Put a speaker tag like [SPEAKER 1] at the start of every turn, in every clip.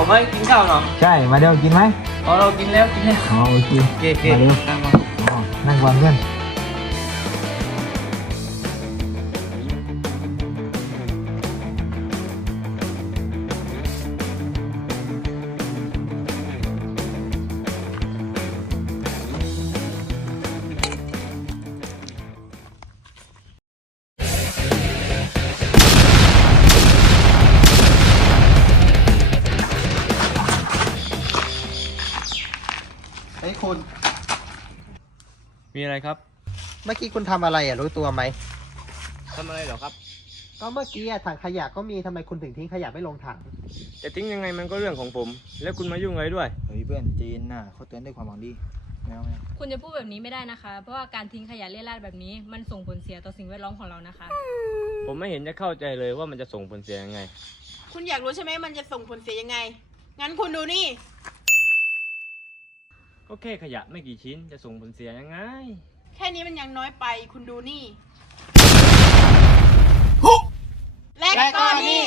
[SPEAKER 1] ไม่กินข้าวเนาะ
[SPEAKER 2] ใช่มาเดี๋ยวกินไหม
[SPEAKER 1] อ๋อเรากินแล้ว
[SPEAKER 2] อ๋อโอเค
[SPEAKER 1] เก๋
[SPEAKER 2] มาเร็วอ๋อนั่งก่อนเพื่อน
[SPEAKER 3] เฮ้ยคุณ
[SPEAKER 1] มีอะไรครับ
[SPEAKER 3] เมื่อกี้คุณทำอะไรอ่ะรู้ตัวไหม
[SPEAKER 1] ทำอะไรเหรอครับ
[SPEAKER 3] ก็เมื่อกี้อ่ะถังขยะก็มีทำไมคุณถึงทิ้งขยะไม่ลงถัง
[SPEAKER 1] จะทิ้งยังไงมันก็เรื่องของผม แล้วคุณมายุ่งอะไรด้วย
[SPEAKER 2] เฮ้ยเพื่อนจีนน่ะเขาเตือนด้วยความหวังดีแมว
[SPEAKER 4] คุณจะพูดแบบนี้ไม่ได้นะคะ เพราะว่าการทิ้งขยะเรี่ยราดแบบนี้มันส่งผลเสียต่อสิ่งแวดล้อมของเรานะคะ
[SPEAKER 1] ผมไม่เห็นจะเข้าใจเลยว่ามันจะส่งผลเสียยังไง
[SPEAKER 5] คุณอยากรู้ใช่ไหมมันจะส่งผลเสียยังไง งั้นคุณดูนี่
[SPEAKER 1] ก็แค่ขยะไม่กี่ชิ้นจะส่งผลเสียยังไง
[SPEAKER 5] แค่นี้มันยังน้อยไป คุณดูนี่ และก็นี่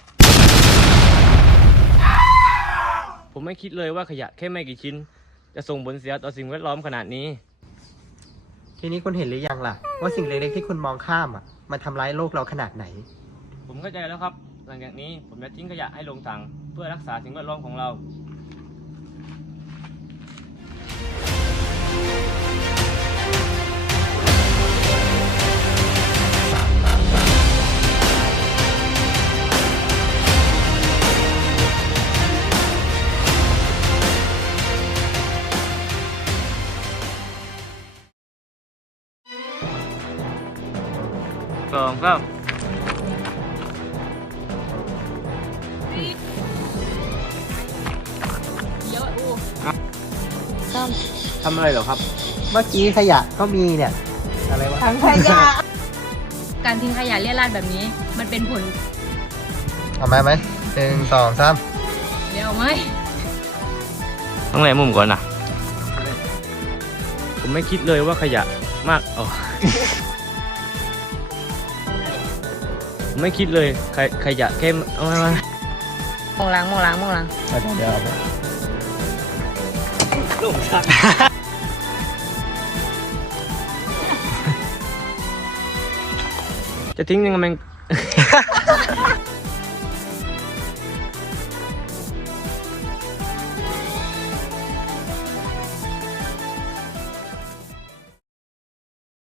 [SPEAKER 1] ผมไม่คิดเลยว่าขยะแค่ไม่กี่ชิ้น จะส่งผลเสียต่อสิ่งแวดล้อมขนาดนี้
[SPEAKER 3] ทีนี้คุณเห็นหรือยังล่ะ ว่าสิ่งเล็กๆที่คุณมองข้ามอ่ะมันทำร้ายโลกเราขนาดไหน
[SPEAKER 1] ผมเข้าใจแล้วครับ หลังจากนี้ผมจะทิ้งขยะให้ลงถังเพื่อรักษาสิ่งแวดล้อมของเรา สองครับ
[SPEAKER 4] เยอะอู้
[SPEAKER 1] ทำอะไรเหรอครับ
[SPEAKER 3] เมื่อกี้ขยะก็มีเนี่ย อะไรวะ
[SPEAKER 5] ถังขยะ
[SPEAKER 4] การทิ้งขยะเรี่ยราดแบบนี้มันเป็นผล
[SPEAKER 3] เอาไหมหนึ่งสองสาม
[SPEAKER 4] เดี๋ยวไหม
[SPEAKER 1] ต้องแหลมุมก่อนนะผมไม่คิดเลยว่าขยะมากอ๋อ ผมไม่คิดเลยขยะแค่เอามาม
[SPEAKER 4] องหลัง
[SPEAKER 3] เดี๋ยว
[SPEAKER 1] ลงถังจะทิ้งยังไงมัน